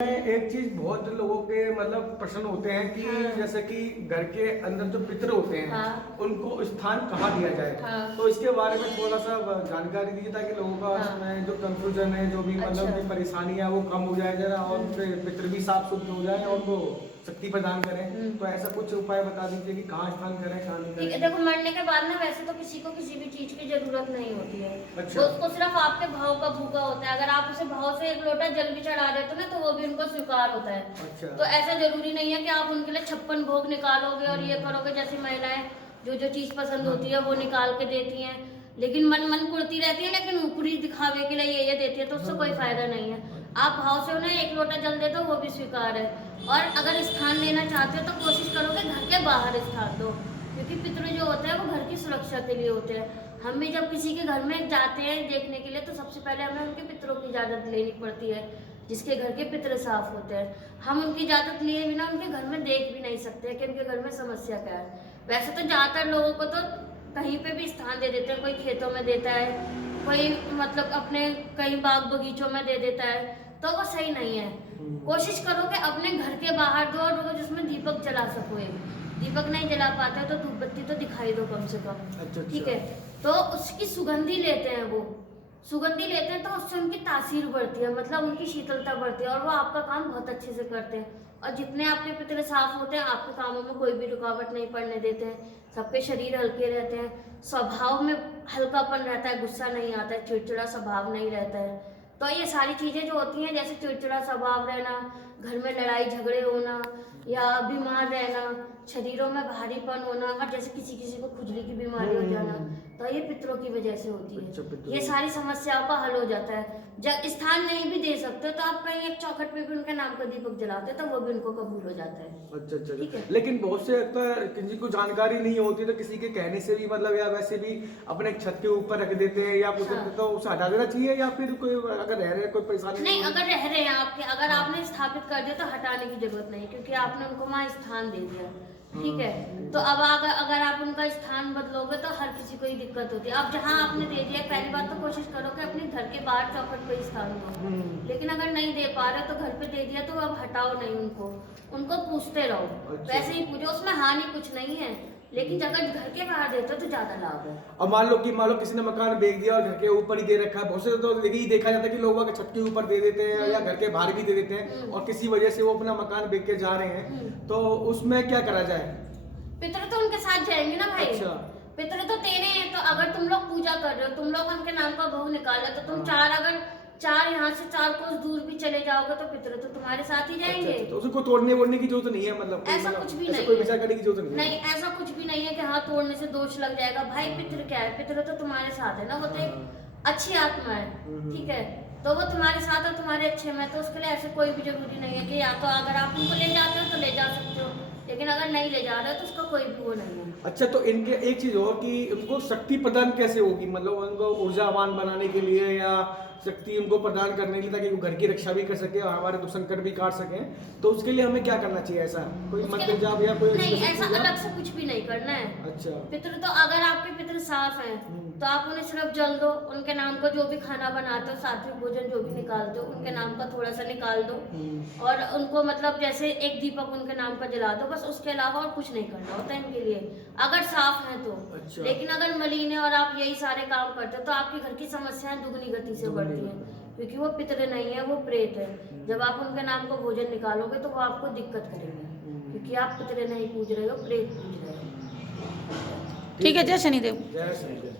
एक चीज बहुत लोगों के मतलब प्रश्न होते हैं कि हाँ। जैसे कि घर के अंदर जो पितृ होते हैं हाँ। उनको स्थान कहाँ दिया जाए। हाँ। तो इसके बारे में थोड़ा सा जानकारी दीजिए ताकि लोगों का हाँ। इसमें जो कंफ्यूजन है जो भी मतलब अच्छा। की परेशानी है वो कम हो जाए जरा और फिर पितृ भी साफ शुद्ध हो जाए और वो शक्ति प्रदान करें। तो ऐसा कुछ उपाय बता दीजिए कि कहाँ स्थान करें कहाँ नहीं ठीक है, करें। देखो मरने के बाद ना वैसे तो किसी को किसी भी चीज की जरूरत नहीं होती है। अच्छा। तो उसको सिर्फ आपके भाव का भूखा होता है। अगर आप उसे भाव से एक लोटा जल भी चढ़ा देते हो ना तो वो भी उनको स्वीकार होता है। अच्छा। तो ऐसा जरूरी नहीं है कि आप उनके लिए 56 भोग निकालोगे और ये करोगे। जैसी महिलाएं जो जो चीज पसंद होती है वो निकाल के देती हैं, लेकिन मन मन कुड़ती रहती है, लेकिन ऊपरी दिखावे के लिए ये देती है, तो उससे कोई फायदा नहीं है। आप भाव से उन्हें एक लोटा जल दे दो, वो भी स्वीकार है। और अगर स्थान लेना चाहते हो तो कोशिश करोगे घर के बाहर स्थान दो, क्योंकि पितृ जो होते हैं वो घर की सुरक्षा के लिए होते हैं। हम भी जब किसी के घर में जाते हैं देखने के लिए तो सबसे पहले हमें उनके पितरों की इजाजत लेनी पड़ती है, जिसके घर के पितर साफ होते हैं। हम उनकी इजाजत लिए बिना उनके घर में देख भी नहीं सकते कि उनके घर में समस्या क्या है। वैसे तो ज्यादातर लोगों को तो कहीं पे भी स्थान दे देते हैं, कोई खेतों में देता है, कोई मतलब अपने कहीं बाग बगीचों में दे देता है, तो वो सही नहीं है। कोशिश करो कि अपने घर के बाहर दो और रोज उसमें दीपक जला सको। दीपक नहीं जला पाते तो धूप बत्ती तो दिखाई दो कम से कम। अच्छा। ठीक है, तो उसकी सुगंधी लेते हैं, वो सुगंधी लेते हैं तो उससे उनकी तासीर बढ़ती है, मतलब उनकी शीतलता बढ़ती है और वो आपका काम बहुत अच्छे से करते हैं। और जितने आपके पितरे साफ होते हैं आपके कामों में कोई भी रुकावट नहीं पड़ने देते हैं। सबके शरीर हल्के रहते हैं, स्वभाव में हल्कापन रहता है, गुस्सा नहीं आता है, चिड़चिड़ा स्वभाव नहीं रहता है। तो ये सारी चीजें जो होती हैं, जैसे चिड़चिड़ा स्वभाव रहना, घर में लड़ाई झगड़े होना या बीमार रहना, शरीरों में भारीपन होना, और जैसे किसी किसी को खुजली की बीमारी हो जाना, तो ये पितरों की वजह से होती है। ये सारी समस्याओं का हल हो जाता है। जब स्थान नहीं भी दे सकते तो आप कहीं एक चौखट पे भी उनके नाम का दीपक जलाते तो वो भी उनको कबूल हो जाता है। अच्छा अच्छा। ठीक है, लेकिन बहुत से किसी को जानकारी नहीं होती तो किसी के कहने से भी मतलब या वैसे भी अपने छत के ऊपर रख देते हैं या कुछ हाँ। तो उसे हटा देना चाहिए या फिर कोई अगर रह रहे कोई परेशानी नहीं, अगर रह रहे हैं आपके, अगर आपने स्थापित कर दिया तो हटाने की जरूरत नहीं, क्योंकि आपने उनको वहाँ स्थान दे दिया। ठीक है, तो अब अगर आप उनका स्थान बदलोगे तो हर किसी को ही दिक्कत होती है। अब जहाँ आपने दे दिया, पहली बात तो कोशिश करो कि अपने घर के बाहर चौखट पे स्थान दो। लेकिन अगर नहीं दे पा रहे तो घर पे दे दिया तो अब हटाओ नहीं उनको पूछते रहो। अच्छा। वैसे ही पूछो, उसमें हानि कुछ नहीं है, लेकिन अगर घर के बाहर देते हो तो ज्यादा लाभ है। अब मान लो किसी ने मकान बेच दिया और घर के ऊपर ही दे रखा है। बहुत से तो यही देखा जाता है कि लोग छत के ऊपर दे देते हैं या घर के बाहर भी दे देते हैं और किसी वजह से वो अपना मकान बेच के जा रहे हैं, तो उसमें क्या करा जाए। पितर तो उनके साथ जाएंगे ना भाई। अच्छा। पितर तो तेरे हैं, तो अगर तुम लोग पूजा कर रहे हो, तुम लोग उनके नाम का भोग निकाल रहे हो, तो तुम चार यहाँ से 4 कोस दूर भी चले जाओगे तो पितर तो तुम्हारे साथ ही जाएंगे। अच्छा, तो उसको तोड़ने की जरूरत नहीं है, मतलब ऐसा कुछ भी नहीं, कोई विचार करने की जरूरत नहीं है। नहीं, ऐसा कुछ भी नहीं है कि हाँ तोड़ने से दोष लग जाएगा। भाई पितर क्या है, पितर तो तुम्हारे साथ है ना, वो तो एक अच्छी आत्मा है। ठीक है, तो वो तुम्हारे साथ और तुम्हारे अच्छे में, तो उसके लिए ऐसे कोई भी जरूरी नहीं है कि या तो अगर आप उनको ले जाते हो तो ले जा सकते हो, लेकिन अगर नहीं ले जा रहे हो तो उसका कोई भी वो नहीं है। अच्छा, तो इनके एक चीज और कि उनको शक्ति प्रदान कैसे होगी, मतलब उनको ऊर्जावान बनाने के लिए या शक्ति उनको प्रदान करने के लिए ताकि वो घर की रक्षा भी कर सके और हमारे दुख संकट भी काट सके, तो उसके लिए हमें क्या करना चाहिए। ऐसा कोई मंत्र जाप या कोई नहीं, ऐसा अलग से कुछ भी नहीं करना है। अच्छा। पितृ तो अगर आपके पितृ साफ हैं तो आप उन्हें सिर्फ जल दो, उनके नाम का जो भी खाना बनाते हो, सात्विक भोजन जो भी निकालते हो उनके नाम का थोड़ा सा निकाल दो और उनको मतलब जैसे एक दीपक उनके नाम का जला दो, बस उसके अलावा और कुछ नहीं करना होता है इनके लिए, अगर साफ है तो। अच्छा। लेकिन अगर मलिन है और आप यही सारे काम करते हो तो आपके घर की समस्याएं दुगनी गति से बढ़ती हैं, क्योंकि वो पितृ नहीं है, वो प्रेत है। जब आप उनके नाम का भोजन निकालोगे तो वो आपको दिक्कत करेंगे, क्योंकि आप पितृ नहीं पूज रहे हो, प्रेत पूज रहे हो। ठीक है, जय शनिदेव। जय शनिदेव।